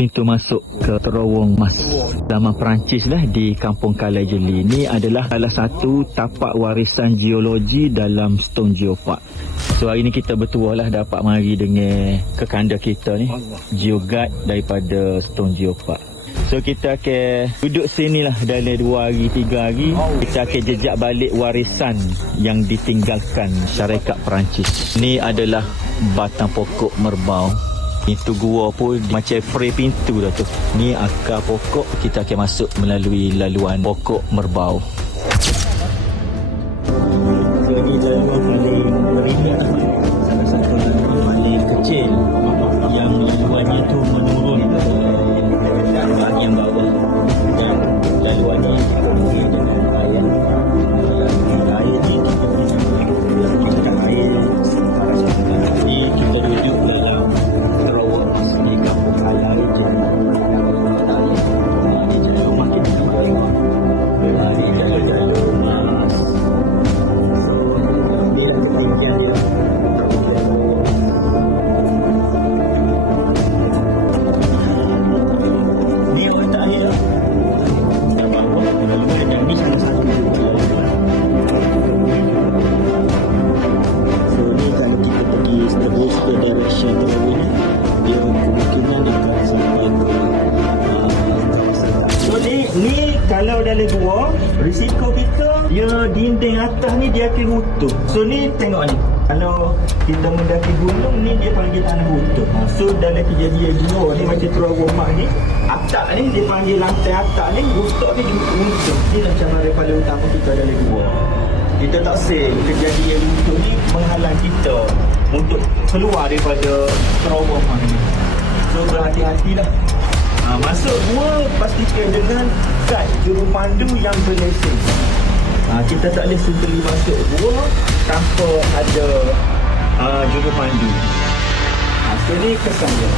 pintu masuk ke terowong emas zaman Perancis lah di Kampung Kalai Jeli. Ini adalah salah satu tapak warisan geologi dalam Stone Geopark. So hari ni kita bertuah lah dapat mari dengan kekanda kita ni, geoguide daripada Stone Geopark. So kita akan duduk sini lah dalam 2 hari 3 hari. Kita akan jejak balik warisan yang ditinggalkan syarikat Perancis. Ni adalah batang pokok merbau. Pintu gua pun macam frame pintu dah tu. Ni akar pokok, kita akan masuk melalui laluan pokok merbau. So ni laluan paling ringan, salah satu laluan paling kecil yang laluannya tu menurun dari bahagian bawah. Dan laluan ni dipanggil dengan air. Air ni kita air ni kita duduk dalam terowong di Kampung Kalai Jeli. Ini jadi rumah kita kembali. Ini jalur-jalur emas. So, ini dah ketinggian dia. Ni awak tak air lah. Tak apa-apa. Laluan yang ni salah satu. So, ni kalau kita pergi terus ke direction terowong ni, dia kemungkinan dia akan sampai ke kawasan. So ni kalau dalam gua, risiko kita dia dinding atas ni dia akan runtuh. So ni tengok ni, kalau kita mendaki gunung ni dia panggil tanah runtuh. So dalam kejadian gua ni macam terowong mak ni, atap ni dia panggil lantai atap ni runtuh ni runtuh. Ni macam mana pada utama kita dalam gua. Kita tak say kejadian runtuh ni menghalang kita untuk keluar daripada terowong ni. So berhati-hatilah. Masuk gua pastikan dengan kad jurupandu yang berlesen. Kita tak boleh simply masuk gua tanpa ada jurupandu. So ni kesan dia.